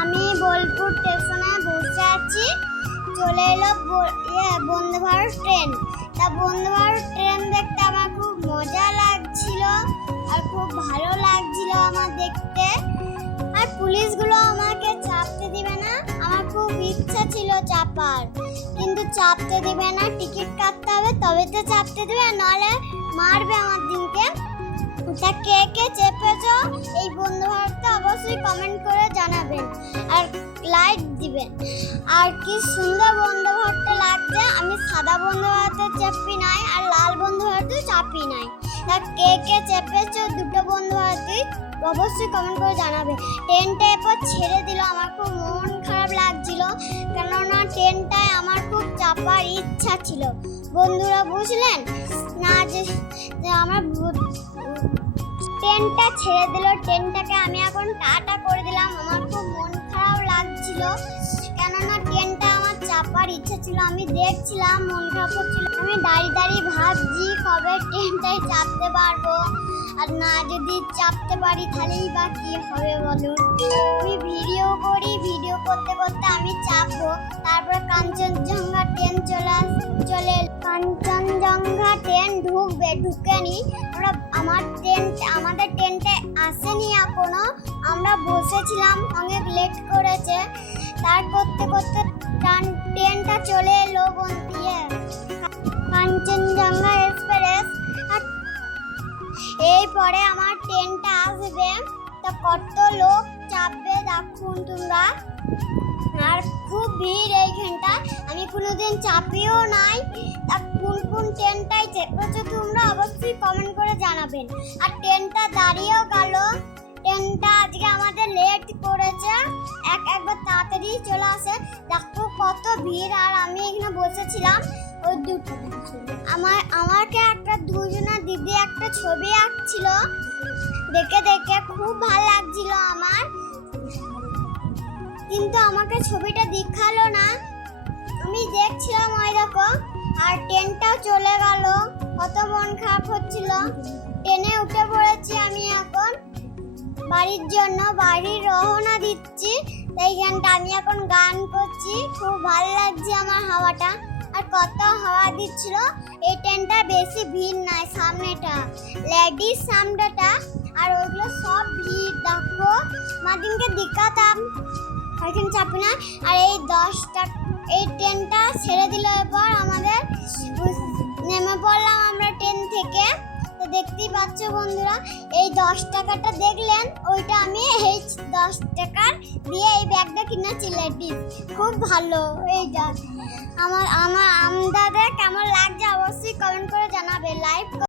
আমি বোলপুর স্টেশনে বসে আছি, চলে এলো বন্দে ভারত ট্রেন। তা বন্দে ভারত ট্রেন দেখতে আমার খুব মজা লাগছিল আর খুব ভালো লাগছিল আমার দেখতে। আর পুলিশগুলো আমাকে চাপতে দিবে না, আমার খুব ইচ্ছা ছিল চাপার, কিন্তু চাপতে দিবে না, টিকিট কাটতে হবে তবে তো চাপতে দিবে, নাহলে মারবে আমার দিনকে। তা কে কে চেপেছো এই বন্দে ভারতটা অবশ্যই কমেন্ট করে জানাবেন আর লাইক দিবেন। আর কি সুন্দর বন্দে ভারতটা লাগছে, আমি সাদা বন্দে ভারতে চাপি নাই আর লাল বন্দে ভারতে চাপি নাই। তা কে কে চেপেছো দুটো বন্দে ভারতে অবশ্যই কমেন্ট করে জানাবে। ট্রেনটা এরপর ছেড়ে দিল, আমার খুব মন খারাপ লাগছিল, কেননা ট্রেনটায় আমার খুব চাপার ইচ্ছা ছিল। বন্ধুরা বুঝলেন না যে আমার ট্রেনটা ছেড়ে দিল, ট্রেনটাকে আমি এখন টাটা করে দিলাম। আমার খুব মন খারাপ লাগছিল, কেননা ট্রেনটা আমার চাপার ইচ্ছা ছিল, আমি দেখছিলাম মন খারাপ হচ্ছিল। আমি দাঁড়িয়ে দাঁড়িয়ে ভাবছি কবে ট্রেনটায় চাপতে পারবো, আর না যদি চাপতে পারি তাহলেই বা কি হবে বলুন। আমি ভিডিও করি, ভিডিও করতে করতে আমি চাপবো, তারপরে কাঞ্চনজঙ্ঘা ট্রেন চলে কাঞ্চনজঙ্ঘা ট্রেন ঢুকেনি। আমাদের ট্রেনটা আসেনি এখনো, আমরা বসেছিলাম, অনেক লেট করেছে। তার করতে করতে ট্রেনটা চলে এলো কাঞ্চনজঙ্ঘা এক্সপ্রেস। এরপরে আমার ট্রেনটা আসবে, তো কত লোক চাপবে দেখুন তোমরা, আর খুব ভিড় এইখানটা। আমি কোনোদিন চাপিও নাই। তা কোন ট্রেনটাই চেপেছো তোমরা অবশ্যই কমেন্ট করে জানাবেন। আর ট্রেনটা দাঁড়িয়েও গেল, ট্রেনটা আজকে আমাদের লেট করেছে, একবার তাড়াতাড়ি চলে আসে। দেখো কত ভিড়, আর আমি এখানে বসেছিলাম। ওই দুটো আমাকে একটা দুজনা দিদি একটা ছবি আঁকছিল, দেখে দেখে খুব ভালো লাগছিল আমার, কিন্তু আমাকে ছবিটা দেখালো না। আমি দেখছিলাম ওই দেখো, আর ট্রেনটাও চলে গেল, কত মন খারাপ হচ্ছিল। ট্রেনে উঠে পড়েছি আমি এখন বাড়ির জন্য, বাড়ির রওনা দিচ্ছি। এইখানটা আমি এখন গান করছি, খুব ভালো লাগছে আমার হাওয়াটা, আর কত হাওয়া দিচ্ছিল। এই ট্রেনটা বেশি ভিড় নাই, সামনেটা লেডিস সামনেটা, আর ওইগুলো সব ভিড়। দেখো মাদিনকে দেখাতাম, ওইখানে চাপি না। আর এই ট্রেনটা ছেড়ে দিল, এরপর আমাদের নেমে পড়লাম আমরা ট্রেন থেকে। তো দেখতেই পাচ্ছ বন্ধুরা, এই 10 টাকাটা দেখলেন, ওইটা আমি এই 10 টাকার দিয়ে এই ব্যাগটা কিনেছি লেডিস, খুব ভালো। এইটা আমার আমদাদা কেমন